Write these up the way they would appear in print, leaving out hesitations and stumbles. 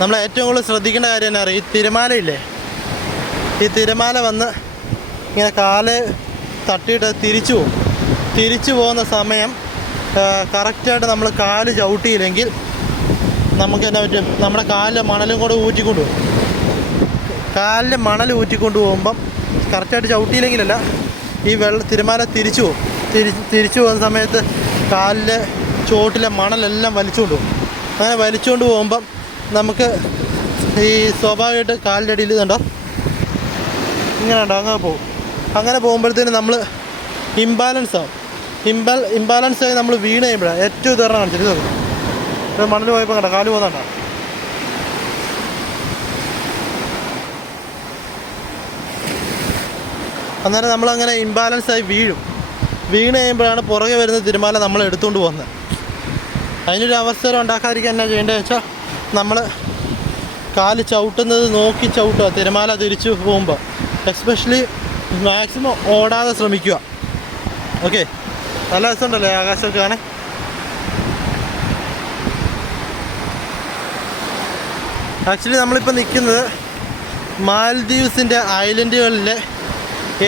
നമ്മൾ ഏറ്റവും കൂടുതൽ ശ്രദ്ധിക്കേണ്ട കാര്യം എന്നാ അറിയാം, ഈ തിരമാലയില്ലേ, ഈ തിരമാല വന്ന് ഇങ്ങനെ കാല് തട്ടിയിട്ട് തിരിച്ചു പോകുന്ന സമയം കറക്റ്റായിട്ട് നമ്മൾ കാല് ചവിട്ടിയില്ലെങ്കിൽ നമുക്ക് എന്നാ പറ്റും, നമ്മുടെ കാലിലെ മണലും കൂടെ ഊറ്റിക്കൊണ്ട് പോകും. കാലിലെ മണൽ ഊറ്റിക്കൊണ്ട് പോകുമ്പം കറക്റ്റായിട്ട് ചവിട്ടിയില്ലെങ്കിലല്ല, ഈ തിരമാല തിരിച്ചു പോകുന്ന സമയത്ത് കാലിലെ ചോട്ടിലെ മണലെല്ലാം വലിച്ചുകൊണ്ട് പോകും. അങ്ങനെ വലിച്ചുകൊണ്ട് പോകുമ്പം നമുക്ക് ഈ സ്വാഭാവികമായിട്ട് കാലിൻ്റെ അടിയിൽ കണ്ടോ ഇങ്ങനെ ഉണ്ടോ അങ്ങനെ പോകുമ്പോഴത്തേനും നമ്മൾ ഇംബാലൻസ് ആവും. ഇംബാലൻസായി നമ്മൾ വീണ് കഴിയുമ്പോഴാണ് ഏറ്റവും ഉദാഹരണം കാണിച്ചിട്ട് മണൽ പോയപ്പോൾ കണ്ടോ കാല് പോകുന്നുണ്ടോ. അന്നേരം നമ്മളങ്ങനെ ഇംബാലൻസായി വീണ് കഴിയുമ്പോഴാണ് പുറകെ വരുന്ന തിരമാല നമ്മൾ എടുത്തുകൊണ്ട് പോകുന്നത്. അതിനൊരു അവസരം ഉണ്ടാക്കാതിരിക്കാൻ എന്നാ ചെയ്യേണ്ടതെന്ന് വെച്ചാൽ നമ്മൾ കാല് ചവിട്ടുന്നത് നോക്കി ചവിട്ടുക തിരമാല തിരിച്ചു പോകുമ്പോൾ. എസ്പെഷ്യലി മാക്സിമം ഓടാതെ ശ്രമിക്കുക. ഓക്കെ, നല്ല രസമുണ്ടല്ലേ ആകാശമൊക്കെ കാണാൻ. ആക്ച്വലി നമ്മളിപ്പോൾ നിൽക്കുന്നത് മാൽദീവ്സിൻ്റെ ഐലൻഡുകളിലെ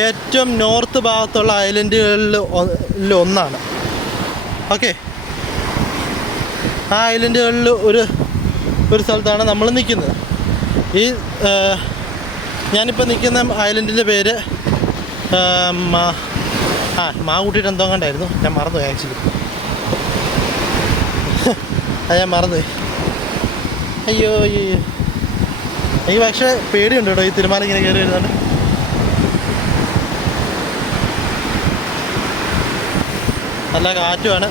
ഏറ്റവും നോർത്ത് ഭാഗത്തുള്ള ഐലൻഡുകളിൽ ഒന്നാണ്. ഓക്കെ, ആ ഐലൻഡുകളിൽ ഒരു സ്ഥലത്താണ് നമ്മൾ നിൽക്കുന്നത്. ഞാനിപ്പോൾ നിൽക്കുന്ന ഐലൻഡിൻ്റെ പേര് മാ കൂട്ടിയിട്ട് എന്തോ കണ്ടായിരുന്നു, ഞാൻ മറന്നുപോയി. ആക്ച്വലി അത് ഞാൻ മറന്നുപോയി. അയ്യോ എനിക്ക് പക്ഷേ പേടിയുണ്ട് കേട്ടോ, ഈ തിരമാല ഇങ്ങനെ കയറി വരുന്നുണ്ട്. നല്ല കാറ്റുമാണ്.